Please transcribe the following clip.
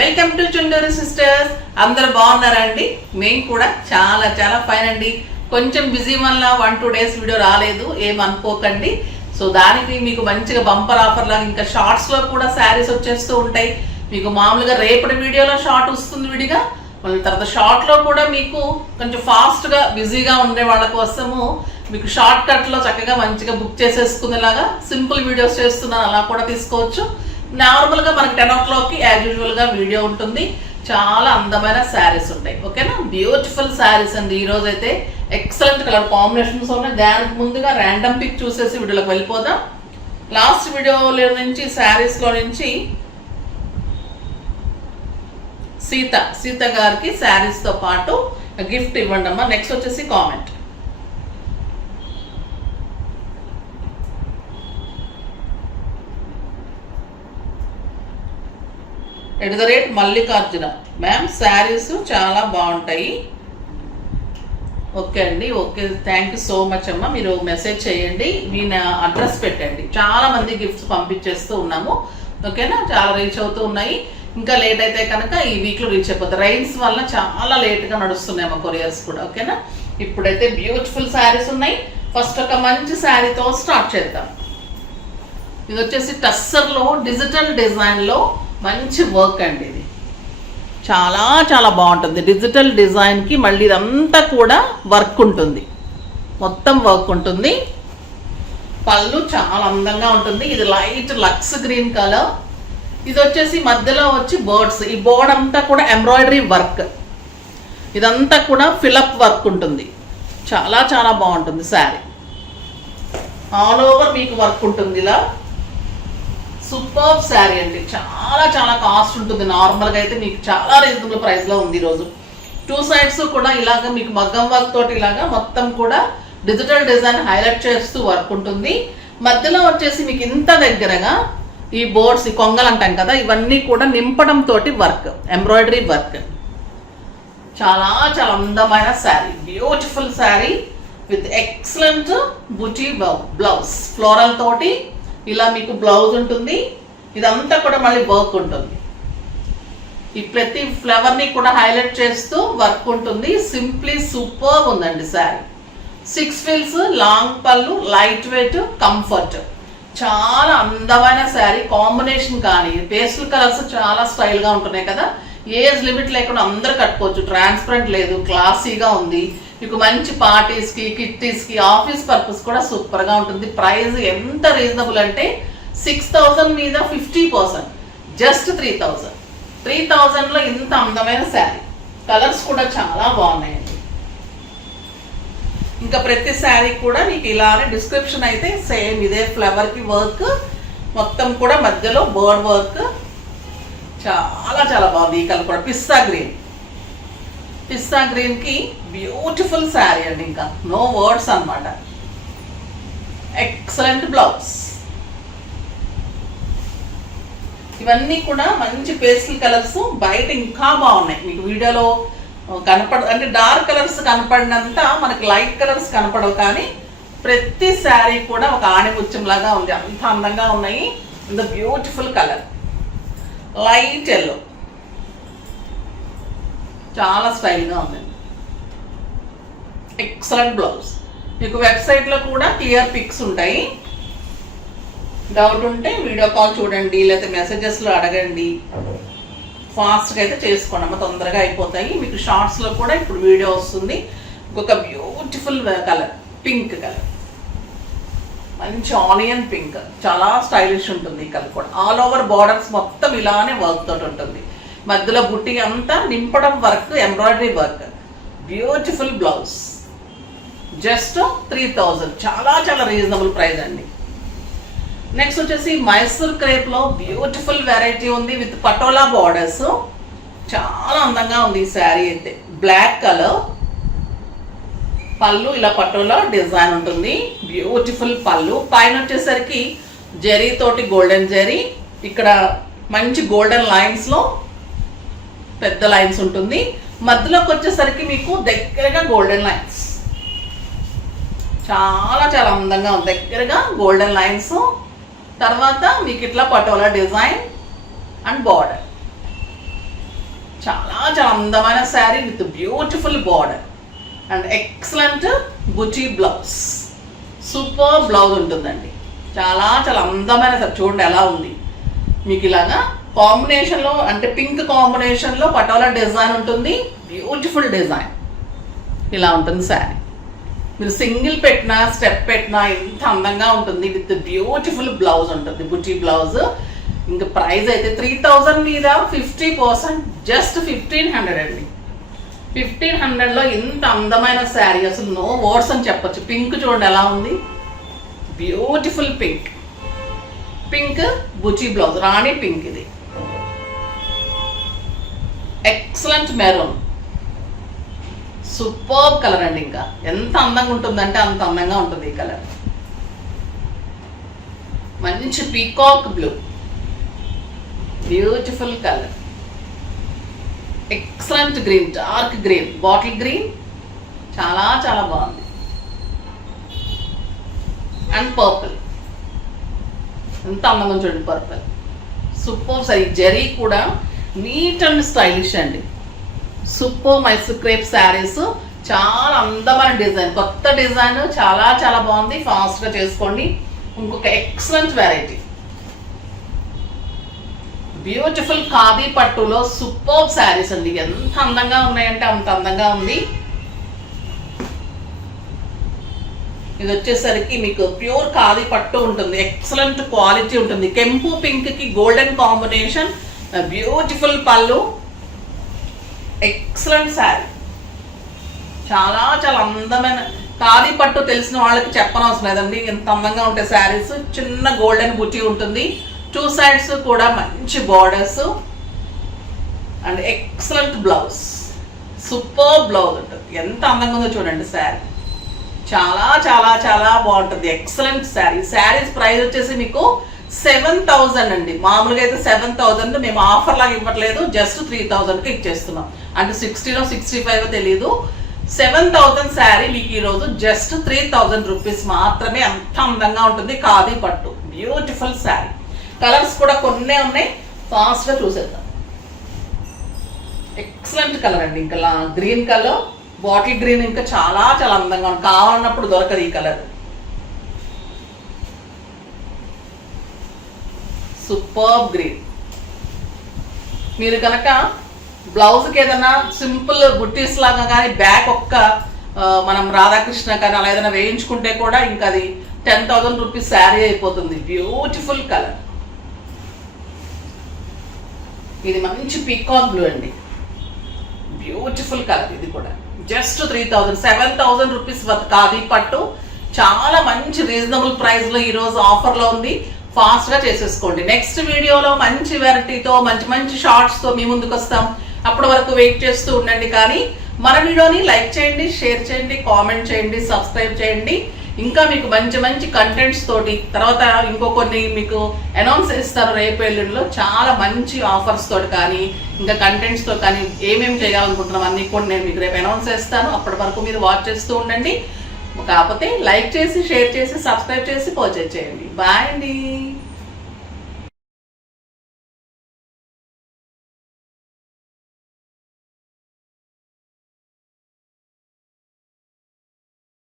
Welcome to Chunduru sisters. అందరు బాగున్నారండి? మేము కూడా చాలా చాలా ఫైన్ అండి. కొంచెం బిజీ వల్ల 1-2 డేస్ వీడియో రాలేదు, ఏమనుకోకండి. సో దానికి మీకు మంచిగా బంపర్ ఆఫర్ లాగా ఇంకా షార్ట్స్ లో కూడా శారీస్ వచ్చేస్తూ ఉంటాయి. మీకు మామూలుగా రేపటి వీడియోలో షార్ట్ వస్తుంది విడిగా, మళ్ళీ తర్వాత షార్ట్ లో కూడా మీకు కొంచెం ఫాస్ట్ గా బిజీగా ఉండే వాళ్ళ కోసము మీకు షార్ట్ కట్ లో చక్కగా మంచిగా బుక్ చేసేసుకునేలాగా సింపుల్ వీడియోస్ చేస్తున్నాను, అలా కూడా తీసుకోవచ్చు. నార్మల్ గా మనకి 10 o'clock యాజ్ యూజువల్ గా వీడియో ఉంటుంది. చాలా అందమైన శారీస్ ఉంటాయి, ఓకేనా? బ్యూటిఫుల్ శారీస్ అండి. ఈ రోజు అయితే ఎక్సలెంట్ కలర్ కాంబినేషన్స్ ఉన్నాయి. దానికి ముందుగా ర్యాండమ్ పిక్ చూసేసి వీడియోలోకి వెళ్ళిపోదాం. లాస్ట్ వీడియోలో నుంచి శారీస్ లో నుంచి సీత గారికి శారీస్ తో పాటు గిఫ్ట్ ఇవ్వండి అమ్మా. నెక్స్ట్ వచ్చేసి కామెంట్. @మల్లికార్జున మ్యామ్ శారీస్ చాలా బాగుంటాయి. ఓకే అండి, okay, thank you so much అమ్మ. మీరు మెసేజ్ చేయండి, మీ అడ్రస్ పెట్టండి. చాలా మంది గిఫ్ట్స్ పంపించేస్తూ ఉన్నాము, ఓకేనా? చాలా రీచ్ అవుతూ ఉన్నాయి. ఇంకా లేట్ అయితే కనుక ఈ వీక్లో రీచ్ అయిపోతాయి. రైన్స్ వల్ల చాలా లేట్గా నడుస్తున్నాయి మా కొరియర్స్ కూడా, ఓకేనా? ఇప్పుడైతే బ్యూటిఫుల్ శారీస్ ఉన్నాయి. ఫస్ట్ ఒక మంచి శారీతో స్టార్ట్ చేద్దాం. ఇది వచ్చేసి టస్సర్లో డిజిటల్ డిజైన్లో మంచి వర్క్ అండి. ఇది చాలా చాలా బాగుంటుంది. డిజిటల్ డిజైన్కి మళ్ళీ ఇదంతా కూడా వర్క్ ఉంటుంది, మొత్తం వర్క్ ఉంటుంది. పళ్ళు చాలా అందంగా ఉంటుంది. ఇది లైట్ లక్స్ గ్రీన్ కలర్. ఇది వచ్చేసి మధ్యలో వచ్చి బర్డ్స్. ఈ బోర్డ్ అంతా కూడా ఎంబ్రాయిడరీ వర్క్, ఇదంతా కూడా ఫిలప్ వర్క్ ఉంటుంది. చాలా చాలా బాగుంటుంది శారీ. ఆల్ ఓవర్ మీకు వర్క్ ఉంటుంది. ఇలా సూపర్ శారీ అండి. చాలా చాలా కాస్ట్ ఉంటుంది. నార్మల్గా అయితే మీకు చాలా రీజనబుల్ ప్రైస్లో ఉంది ఈరోజు. 2 sides కూడా ఇలాగ మీకు మగ్గం వర్క్ తోటి ఇలాగా మొత్తం కూడా డిజిటల్ డిజైన్ హైలైట్ చేస్తూ వర్క్ ఉంటుంది. మధ్యలో వచ్చేసి మీకు ఇంత దగ్గరగా ఈ బోర్డ్స్, ఈ కొంగలు అంటాం కదా, ఇవన్నీ కూడా నింపడం తోటి వర్క్, ఎంబ్రాయిడరీ వర్క్. చాలా చాలా అందమైన sari, beautiful sari with excellent buti blouse. Floral తోటి ఇలా మీకు బ్లౌజ్ ఉంటుంది. ఇదంతా కూడా మళ్ళీ వర్క్ ఉంటుంది. ఈ ప్రతి ఫ్లవర్ని కూడా హైలైట్ చేస్తూ వర్క్ ఉంటుంది. సింప్లీ సూపర్ ఉందండి శారీ. 6 frills, లాంగ్ పళ్ళు, లైట్ వెయిట్, కంఫర్ట్. చాలా అందమైన శారీ. కాంబినేషన్ కానీ పేస్టల్ కలర్స్ చాలా స్టైల్గా ఉంటున్నాయి కదా. ఏజ్ లిమిట్ లేకుండా అందరూ కట్టుకోవచ్చు. ట్రాన్స్పరెంట్ లేదు, క్లాసీగా ఉంది. మీకు మంచి పార్టీస్కి, కిట్టీస్కి, ఆఫీస్ పర్పస్ కూడా సూపర్గా ఉంటుంది. ప్రైస్ ఎంత రీజనబుల్ అంటే 6,000 మీద 50%, జస్ట్ 3,000. 3,000లో ఇంత అందమైన శారీ. కలర్స్ కూడా చాలా బాగున్నాయండి. ఇంకా ప్రతి శారీ కూడా మీకు ఇలానే డిస్క్రిప్షన్ అయితే సేమ్ ఇదే ఫ్లవర్కి వర్క్, మొత్తం కూడా మధ్యలో బర్డ్ వర్క్. చాలా చాలా బాగుంది. ఈ కలర్ కూడా పిస్తా గ్రీన్ కి బ్యూటిఫుల్ శారీ అండి. ఇంకా నో వర్డ్స్ అన్నమాట. Excellent blouse. ఇవన్నీ కూడా మంచి పేస్టల్ కలర్స్. బయట ఇంకా బాగున్నాయి. మీకు వీడియోలో అంటే డార్క్ కలర్స్ కనపడినంత మనకి లైట్ కలర్స్ కనపడవు, కానీ ప్రతి శారీ కూడా ఒక ఆణిముత్యం లాగా ఉంది. అంత అందంగా ఉన్నాయి. ఇంత బ్యూటిఫుల్ కలర్ లైట్ ఎల్లో, చాలా స్టైల్గా ఉందండి. Excellent blouse. మీకు వెబ్సైట్లో కూడా క్లియర్ పిక్స్ ఉంటాయి. డౌట్ ఉంటే వీడియో కాల్ చూడండి, లేకపోతే మెసేజెస్లో అడగండి. ఫాస్ట్గా అయితే చేసుకోండి అమ్మ, తొందరగా అయిపోతాయి. మీకు షార్ట్స్లో కూడా ఇప్పుడు వీడియో వస్తుంది. ఇంకొక బ్యూటిఫుల్ కలర్, పింక్ కలర్, మంచి ఆనియన్ పింక్. చాలా స్టైలిష్ ఉంటుంది ఈ కలర్ కూడా. ఆల్ ఓవర్ బార్డర్స్ మొత్తం ఇలానే వర్క్ తోటి ఉంటుంది. మధ్యలో బుట్టి అంతా నింపడం work, embroidery work. Beautiful blouse. Just 3,000. చాలా చాలా రీజనబుల్ ప్రైస్ అండి. నెక్స్ట్ వచ్చేసి మైసూర్ క్రేప్లో బ్యూటిఫుల్ వెరైటీ ఉంది విత్ పటోలా బార్డర్స్. చాలా అందంగా ఉంది ఈ శారీ అయితే. బ్లాక్ కలర్ పళ్ళు, ఇలా పటోలా డిజైన్ ఉంటుంది. బ్యూటిఫుల్ పళ్ళు. పైన వచ్చేసరికి జరీ తోటి గోల్డెన్ జరీ. ఇక్కడ మంచి గోల్డెన్ లైన్స్లో పెద్ద లైన్స్ ఉంటుంది. మధ్యలోకి వచ్చేసరికి మీకు దగ్గరగా గోల్డెన్ లైన్స్. చాలా చాలా అందంగా ఉంది. దగ్గరగా గోల్డెన్ లైన్స్. తర్వాత మీకు ఇట్లా పటోలా డిజైన్ అండ్ బార్డర్. చాలా చాలా అందమైన sari with beautiful border and excellent buti blouse. Super blouse ఉంటుందండి. చాలా చాలా అందమైన సార్. చూడండి ఎలా ఉంది మీకు. ఇలాగా కాంబినేషన్లో అంటే పింక్ కాంబినేషన్లో పటోలా డిజైన్ ఉంటుంది. బ్యూటిఫుల్ డిజైన్ ఇలా ఉంటుంది శారీ. మీరు సింగిల్ పెట్టినా స్టెప్ పెట్టినా ఎంత అందంగా ఉంటుంది. విత్ బ్యూటిఫుల్ బ్లౌజ్ ఉంటుంది, బుటీ బ్లౌజ్. ఇంకా ప్రైస్ అయితే 3000 మీద 50%, జస్ట్ 1500 అండి. 1500లో ఇంత అందమైన శారీ అసలు నో వర్డ్స్ అని చెప్పొచ్చు. పింక్ చూడండి ఎలా ఉంది, బ్యూటిఫుల్ పింక్. పింక్ బుటీ బ్లౌజ్, రాణి పింక్. ఇది ఎక్సలెంట్ మెరూన్, సూపర్ కలర్ అండి. ఇంకా ఎంత అందంగా ఉంటుందంటే అంత అందంగా ఉంటుంది ఈ కలర్. మంచి peacock blue, beautiful colour. Excellent green, dark green, bottle green, చాలా చాలా బాగుంది. అండ్ పర్పుల్, ఎంత అందంగా చూడండి పర్పుల్. సూపర్ సారీ. జరీ కూడా నీట్ అండ్ స్టైలిష్ అండి. సూపర్ మైసూర్ క్రేప్ శారీస్, చాలా అందమైన డిజైన్, కొత్త డిజైన్, చాలా చాలా బాగుంది. ఫాస్ట్గా చేసుకోండి. ఇంకొక ఎక్సలెంట్ వెరైటీ బ్యూటిఫుల్ ఖాదీ పట్టులో సూపర్ శారీస్ అండి. ఎంత అందంగా ఉన్నాయంటే అంత అందంగా ఉంది. ఇది వచ్చేసరికి మీకు ప్యూర్ ఖాదీ పట్టు ఉంటుంది. ఎక్సలెంట్ క్వాలిటీ ఉంటుంది. కెంపు పింక్ కి గోల్డెన్ కాంబినేషన్, బ్యూటిఫుల్ పళ్ళు, ఎక్సలెంట్ శారీ. చాలా చాలా అందమైన ఖాదీ పట్టు తెలిసిన వాళ్ళకి చెప్పనవసరం లేదండి. ఎంత అందంగా ఉంటాయి శారీస్. చిన్న గోల్డెన్ బుటీ ఉంటుంది. 2 sides కూడా మంచి borders and excellent blouse, super blouse ఉంటుంది. ఎంత అందంగా ఉందో చూడండి శారీ. చాలా చాలా చాలా బాగుంటుంది. ఎక్సలెంట్ శారీ. శారీస్ ప్రైస్ వచ్చేసి మీకు 7000 అండి. మామూలుగా అయితే 7000, మేము ఆఫర్ లాగా ఇవ్వట్లేదు, జస్ట్ 3000కి ఇచ్చేస్తున్నాం. అంటే 60 65 తెలియదు. 7000 శారీ మీకు ఈరోజు జస్ట్ 3000 రూపీస్ మాత్రమే. అంత అందంగా ఉంటుంది ఖాదీ పట్టు, బ్యూటిఫుల్ శారీ. కలర్స్ కూడా కొన్నే ఉన్నాయి, ఫాస్ట్గా చూసేద్దాం. ఎక్సలెంట్ కలర్ అండి. ఇంకా గ్రీన్ కలర్, బాటిల్ గ్రీన్, ఇంకా చాలా చాలా అందంగా ఉంది. కావాలన్నప్పుడు దొరకదు ఈ కలర్. Super green. మీరు కనుక బ్లౌజ్కి ఏదైనా సింపుల్ బుట్టీస్ లాగా కానీ బ్యాక్ ఒక్క మనం రాధాకృష్ణ కానీ అలా ఏదైనా వేయించుకుంటే కూడా ఇంకా అది 10,000 రూపీస్ శారీ అయిపోతుంది. Beautiful colour. ఇది మంచి పీకాక్ బ్లూ అండి, బ్యూటిఫుల్ కలర్. ఇది కూడా జస్ట్ 3000, 7000 రూపీస్ వర్త్ ఖాదీ పట్టు. చాలా మంచి రీజనబుల్ ప్రైస్లో ఈరోజు ఆఫర్లో ఉంది. ఫాస్ట్గా చేసేసుకోండి. నెక్స్ట్ వీడియోలో మంచి వెరైటీతో మంచి మంచి షార్ట్స్తో మీ ముందుకు వస్తాం. అప్పటి వరకు వెయిట్ చేస్తూ ఉండండి. కానీ మన వీడియోని లైక్ చేయండి, షేర్ చేయండి, కామెంట్ చేయండి, సబ్స్క్రైబ్ చేయండి. ఇంకా మీకు మంచి మంచి కంటెంట్స్ తోటి తర్వాత ఇంకో కొన్ని మీకు అనౌన్స్ చేస్తారు రేపు ఎల్లుండిలో. చాలా మంచి ఆఫర్స్ తోటి కానీ ఇంకా కంటెంట్స్తో కానీ ఏమేమి చేయాలనుకుంటున్నాం అన్నీ కూడా నేను మీకు రేపు అనౌన్స్ చేస్తాను. అప్పటి వరకు మీరు వాచ్ చేస్తూ ఉండండి. కాకపోతే లైక్ చేసి, షేర్ చేసి, సబ్స్క్రైబ్ చేసి పర్చేజ్ చేయండి. బాయ్ అండి.